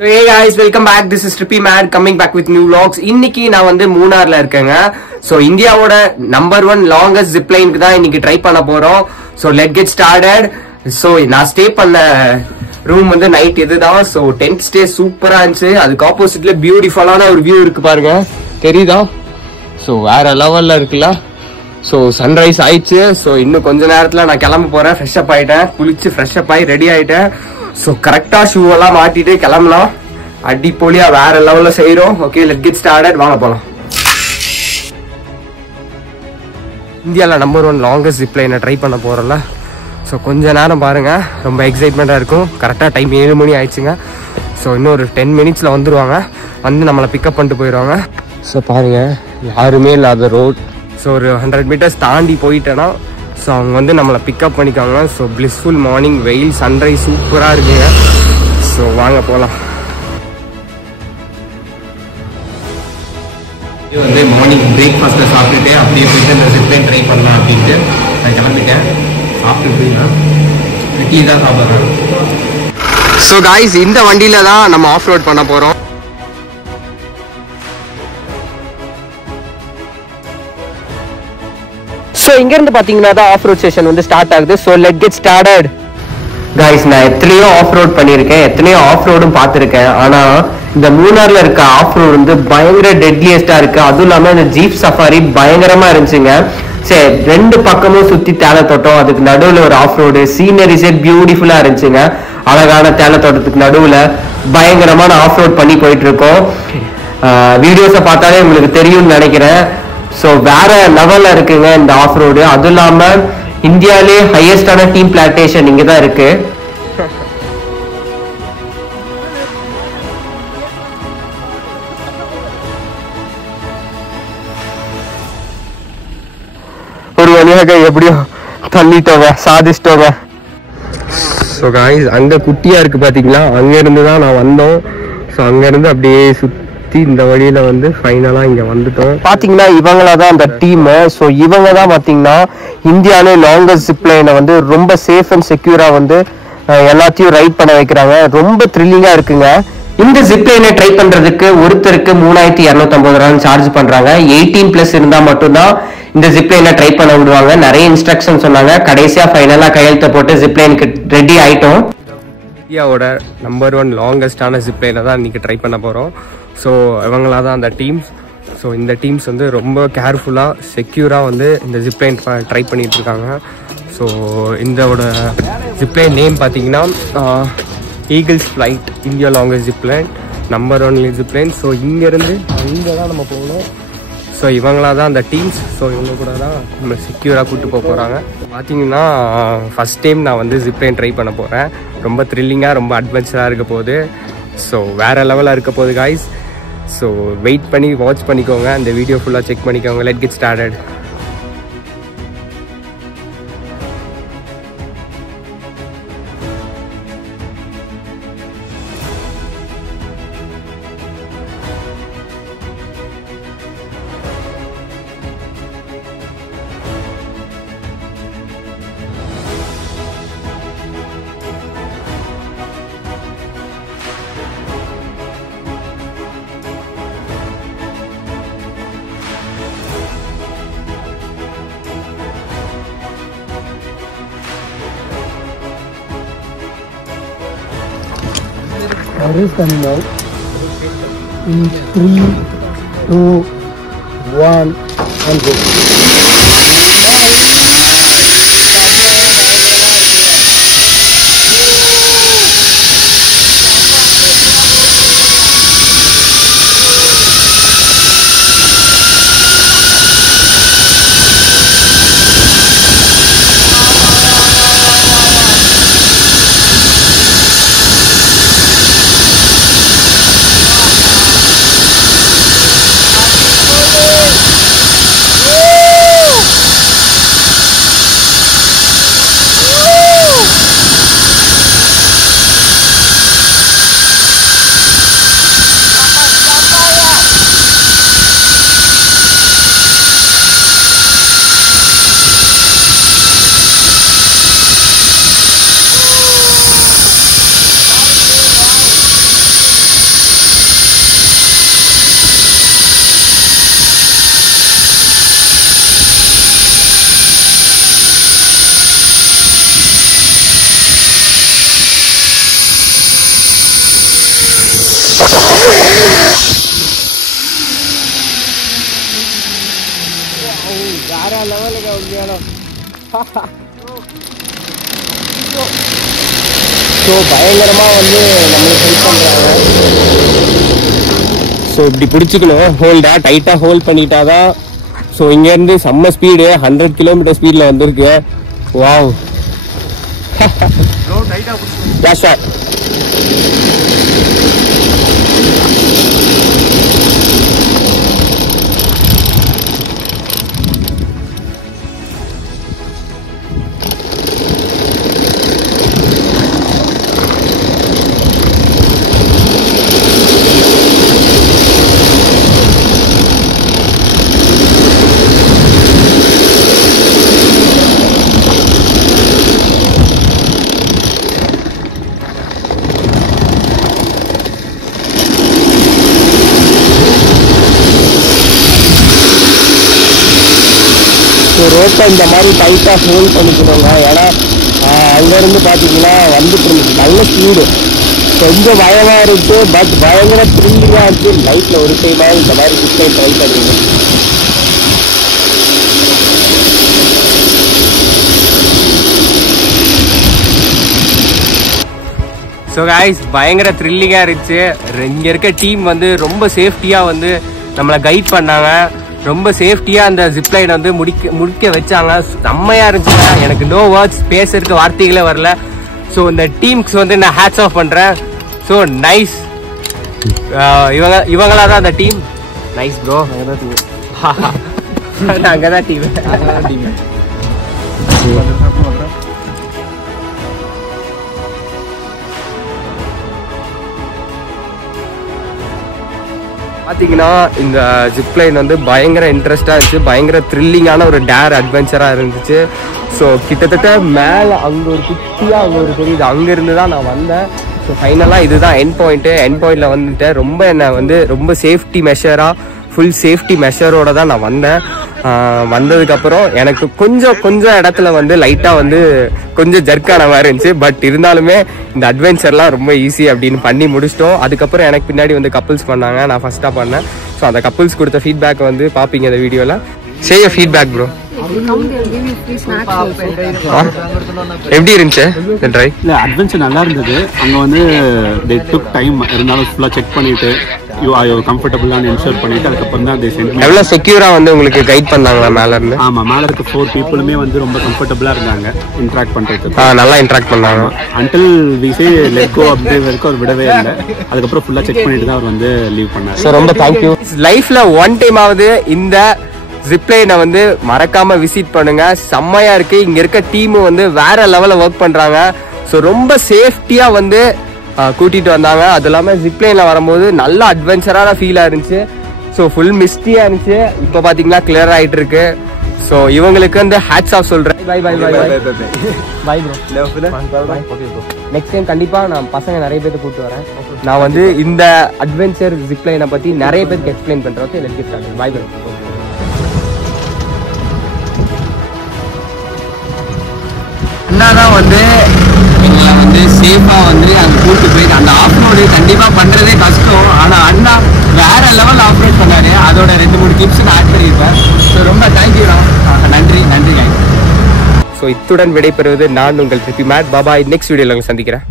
Hey guys, welcome back. This is Trippy Man coming back with new vlogs. இன்னைக்கு நான் வந்து மூணார்ல இருக்கேங்க. So இந்தியாவோட நம்பர் 1 லாங்கஸ்ட் ஜிப்லைனுக்கு தான் இன்னைக்கு ட்ரை பண்ண போறோம். So let's get started. So நான் ஸ்டே பண்ண ரூம் வந்து நைட் இதுதான். So 10th ஸ்டே சூப்பரா இருந்துச்சு. அதுக்கு ஆப்போசிட்ல பியூட்டிஃபுல்லான ஒரு வியூ இருக்கு பாருங்க. தெரியுதா? So வேற லெவல்ல இருக்குல்ல. So சன்ரைஸ் ஆயிடுச்சு. So இன்னும் கொஞ்ச நேரத்துல நான் கிளம்ப போறேன். ஃப்ரெஷ் அப் ஆயிட்டேன். குளிச்சு ஃப்ரெஷ் அப் ஆகி ரெடி ஆயிட்டேன். So கரெக்டா ஷூ எல்லாம் மாட்டிட்டு கிளம்பலாம். அடிப்பொலியா வேற லெவல்ல செய்யறோம். Okay, let's get started. வாங்க போலாம். இந்தியால நம்பர் 1 லாங்கஸ்ட் ஜிப்லைனை ட்ரை பண்ண போறோம்ல. ஸோ கொஞ்ச நேரம் பாருங்க, ரொம்ப எக்ஸைட்மெண்டா இருக்கும். கரெக்டா டைம் 7 மணி ஆயிடுச்சுங்க. ஸோ இன்னும் ஒரு 10 மினிட்ஸ்ல வந்துருவாங்க. வந்து நம்மளை பிக்கப் பண்ணிட்டு போயிடுவாங்க. ஸோ பாருங்க, யாருமே இல்லாத ரோட். ஸோ ஒரு 100 மீட்டர்ஸ் தாண்டி போயிட்டேன்னா ஸோ அவங்க வந்து நம்மளை பிக்கப் பண்ணிக்காங்க. ஸோ பிளிஸ்ஃபுல் மார்னிங், வெயில், சன்ரைஸ் சூப்பராக இருக்குங்க. ஸோ வாங்க போகலாம். இது வந்து மார்னிங் பிரேக்ஃபாஸ்ட்டில் சாப்பிட்டுட்டு அப்படியே போயிட்டு இந்த ஜிப்லைன் ட்ரை பண்ணலாம் அப்படின்ட்டு நான் கிளம்பிட்டேன். சாப்பிட்டு போயிடலாம். டீ தான் சாப்பிட்றேன். ஸோ காய்ஸ், இந்த வண்டியில தான் நம்ம ஆஃப் ரோட் பண்ண போகிறோம். ஸோ இங்கேருந்து பார்த்தீங்கன்னா தான் ஆஃப் ரோட் செஷன் வந்து ஸ்டார்ட் ஆகுது. So let get started. Guys, நான் எத்தனையோ ஆஃப் ரோட் பண்ணியிருக்கேன், எத்தனையோ ஆஃப் ரோடும் பார்த்துருக்கேன். ஆனால் இந்த மூணார்ல இருக்க ஆஃப் ரோடு வந்து பயங்கர டெட்லியஸ்டா இருக்கு. அதுவும் இல்லாமல் இந்த ஜீப் சஃபாரி பயங்கரமா இருந்துச்சுங்க. சரி, 2 பக்கமும் சுற்றி தேலை தோட்டம், அதுக்கு நடுவில் ஒரு ஆஃப் ரோடு, சீனரிஸே பியூட்டிஃபுல்லாக இருந்துச்சுங்க. அழகான தேலை தோட்டத்துக்கு நடுவில் பயங்கரமான ஆஃப் ரோட் பண்ணி போயிட்டு இருக்கோம். வீடியோஸை பார்த்தாலே உங்களுக்கு தெரியும்னு நினைக்கிறேன். ஸோ வேற லெவல்ல இருக்குங்க இந்த ஆஃப் ரோடு. அதுவும் இல்லாமல் இந்தியாவிலே ஹையஸ்டான டீம் பிளான்டேஷன் இங்கே தான் இருக்கு. ஒரு வழியாக எப்படியோ தள்ளிட்டோங்க, சாதிச்சிட்டோங்க. ஸோ காய்ஸ், அங்கே குட்டியாக இருக்குது பார்த்தீங்களா, அங்கேருந்து தான் நான் வந்தோம். ஸோ அங்கேருந்து அப்படியே சுற்றி இந்த வழியில் வந்து ஃபைனலாக இங்கே வந்துட்டோம். பார்த்தீங்கன்னா இவங்களா தான் அந்த டீமு. ஸோ இவங்க தான் பார்த்தீங்கன்னா இந்தியாவிலே லாங்கஸ்ட் ஜிப்லைனை வந்து ரொம்ப சேஃப் அண்ட் செக்யூராக வந்து எல்லாத்தையும் ரைட் பண்ண வைக்கிறாங்க. ரொம்ப த்ரில்லிங்காக இருக்குங்க. இந்த ஜிப்லைனை ட்ரை பண்ணுறதுக்கு ஒருத்தருக்கு 3250 ரூபாய் சார்ஜ் பண்ணுறாங்க. 18+ இருந்தால் மட்டும்தான் இந்த ஜிப்லைனை ட்ரை பண்ண விடுவாங்க. நிறைய இன்ஸ்ட்ரக்ஷன் சொன்னாங்க. கடைசியாக ஃபைனலாக கையெழுத்த போட்டு ஜிப்லைனுக்கு ரெடி ஆகிட்டோம். இந்தியாவோட நம்பர் 1 லாங்கஸ்டான ஜிப்லைனை தான் இன்றைக்கி ட்ரை பண்ண போகிறோம். ஸோ இவங்களா தான் அந்த டீம்ஸ். ஸோ இந்த டீம்ஸ் வந்து ரொம்ப கேர்ஃபுல்லாக, செக்யூராக வந்து இந்த ஜிப்லைன் ட்ரை பண்ணிகிட்டு இருக்காங்க. ஸோ இந்தோட ஜிப்லைன் நேம் பார்த்தீங்கன்னா eagles flight, India longest zipline, number 1 zipline. So இங்கேருந்து இங்கே தான் நம்ம போகணும். ஸோ இவங்களா தான் அந்த டீம்ஸ். ஸோ இவங்க கூட தான் நம்ம செக்யூராக கூப்பிட்டு போக போகிறாங்க. பார்த்தீங்கன்னா ஃபஸ்ட் டைம் நான் வந்து ஜிப்லைன் ட்ரை பண்ண போகிறேன். ரொம்ப த்ரில்லிங்காக, ரொம்ப அட்வென்ச்சராக இருக்க போகுது. ஸோ வேறு லெவலாக இருக்க போகுது காய்ஸ். ஸோ வெயிட் பண்ணி வாட்ச் பண்ணிக்கோங்க. அந்த வீடியோ ஃபுல்லாக செக் பண்ணிக்கோங்க. Let get started. Is coming out in 3, 2, 1 and go. லெவலுங்க உண்மையான. ஸோ பயங்கரமாக வந்து நம்மளுக்கு ஹெல்ப் பண்ணுறாங்க. ஸோ இப்படி பிடிச்சிக்கணும், ஹோல்டா டைட்டாக ஹோல்ட் பண்ணிட்டாதான். ஸோ இங்கேருந்து செம்ம ஸ்பீடு 100 km ஸ்பீடில் வந்திருக்கு. வாவ். சார் ரோட்டை இந்த மாதிரி டைட்டாக ஹோல்ட் பண்ணிக்கணுங்க. ஏன்னா அங்கேருந்து பார்த்தீங்கன்னா வந்துட்டு இருந்துச்சு நல்ல ஸ்பீடு. கொஞ்சம் பயமாக இருந்துச்சு, பட் பயங்கர த்ரில்லிங்காக இருந்துச்சு. லைஃப்பில் ஒரு டைமாக இந்த மாதிரி சிஸ்டம் ட்ரை பண்ணுங்க. ஸோ கைஸ் பயங்கர த்ரில்லிங்காக இருந்துச்சு. இங்கே இருக்க டீம் வந்து ரொம்ப சேஃப்டியாக வந்து நம்மளை கைட் பண்ணாங்க. ரொம்ப சேஃப்டியாக அந்த ஜிப்லைன் வந்து முடிக்க வச்சாங்க. செம்மையாக இருந்துச்சுங்க. எனக்கு நோ வேர்ட்ஸ், பேசுறதுக்கு வார்த்தைகளே வரல. ஸோ இந்த டீம்ஸ் வந்து நான் ஹேட்ஸ் ஆஃப் பண்ணுறேன். So nice. இவங்களா தான் அந்த டீம். Nice bro. அங்கே தான் டீம். பார்த்தீங்கன்னா இந்த ஜிப்லைன் வந்து பயங்கர இன்ட்ரெஸ்டாக இருந்துச்சு. பயங்கர த்ரில்லிங்கான ஒரு டேர் அட்வென்ச்சராக இருந்துச்சு. ஸோ கிட்டத்தட்ட மேலே அங்கே ஒரு குட்டியாக அங்கே ஒரு தெரியுது, அங்கேருந்து தான் நான் வந்தேன். ஸோ ஃபைனலாக இதுதான் எண்ட் பாயிண்ட்டு. எண்ட் பாயிண்டில் வந்துட்டு ரொம்ப என்னை வந்து ரொம்ப சேஃப்டி மெஷராக, ஃபுல் சேஃப்டி மெஷரோட தான் நான் வந்தேன். வந்ததுக்கப்புறம் எனக்கு கொஞ்சம் இடத்துல வந்து லைட்டாக வந்து கொஞ்சம் ஜர்க்கான மாதிரி இருந்துச்சு. பட் இருந்தாலுமே இந்த அட்வென்ச்சர்லாம் ரொம்ப ஈஸி அப்படின்னு பண்ணி முடிச்சிட்டோம். அதுக்கப்புறம் எனக்கு பின்னாடி வந்து கப்புள்ஸ் பண்ணாங்க, நான் ஃபஸ்ட்டாக பண்ணேன். ஸோ அந்த கப்புள்ஸ் கொடுத்த ஃபீட்பேக் வந்து பார்ப்பீங்க இந்த வீடியோவில். சே ஃபீட்பேக் ப்ரோ. எப்படி இருந்துச்சு இந்த ட்ரை? இல்லை, அட்வென்ச்சர் நல்லா இருந்தது. அங்கே வந்து தே டுக் டைம், இருந்தாலும் ஃபுல்லாக செக் பண்ணிட்டு கம்ஃபர்டபுளான இன்ஷூர் பண்ணிட்டு அதுக்கப்புறம் தான் தே சென்ட். எவ்வளோ செக்யூரா வந்து உங்களுக்கு கைட் பண்ணாங்களா மேல இருந்து? ஆமாம், மேலே இருக்க 4 பீப்புளுமே வந்து ரொம்ப கம்ஃபர்டபுளாக இருந்தாங்க இன்ட்ராக்ட் பண்ணுறதுக்கு. நல்லா இன்ட்ராக்ட் பண்ணாங்க. Until we say let go அப்படியே வரைக்கும் அவர் விடவே இல்லை. அதுக்கப்புறம் ஃபுல்லாக செக் பண்ணிட்டு தான் அவர் வந்து லீவ் பண்ணார். ஸோ ரொம்ப தேங்க்யூ. லைஃப்ல ஒன் டைம் ஆகுது இந்த ஜிப்லைனை வந்து மறக்காம விசிட் பண்ணுங்க. செம்மையா இருக்கு. இங்க இருக்க டீம் வந்து வேற லெவல்ல ஒர்க் பண்றாங்க. ஸோ ரொம்ப சேஃப்டியா வந்து கூட்டிட்டு வந்தாங்க. அது இல்லாம ஜிப்லைன்ல வரும்போது நல்ல அட்வென்ச்சரான ஃபீலா இருந்துச்சு. ஸோ ஃபுல் மிஸ்டியா இருந்துச்சு. இப்போ பாத்தீங்கன்னா கிளியர் ஆயிட்டு இருக்கு. ஸோ இவங்களுக்கு வந்து ஹேட்ஸ் ஆஃப் சொல்றேன். Bye bye bye bye bro. Next time கண்டிப்பா நான் பசங்க நிறைய பேருக்கு கூப்பிட்டு வரேன். நான் வந்து இந்த அட்வென்ச்சர் ஜிப்லைனை பத்தி நிறைய பேருக்கு எக்ஸ்பிளைன் பண்றேன். Okay, let's get started. Bye bye. அண்ணாதான் வந்து எங்களை வந்து சேஃபாக வந்து அங்கே கூப்பிட்டு போயிட்டு அந்த ஆஃப் ரோடு கண்டிப்பாக பண்ணுறதே கஷ்டம். ஆனால் அண்ணா வேற லெவல் ஆப்ரேட் பண்ணாரு. அதோட 2-3 டிப்ஸ் நான் ஆட் பண்ணியிருப்பேன். ஸோ ரொம்ப தேங்க்யூண்ணா. நன்றி நன்றி. ஸோ இத்துடன் விடைபெறுவது நான் உங்கள் திருப்பி மேட். பாபாய். நெக்ஸ்ட் வீடியோவில் உங்களை சந்திக்கிறேன்.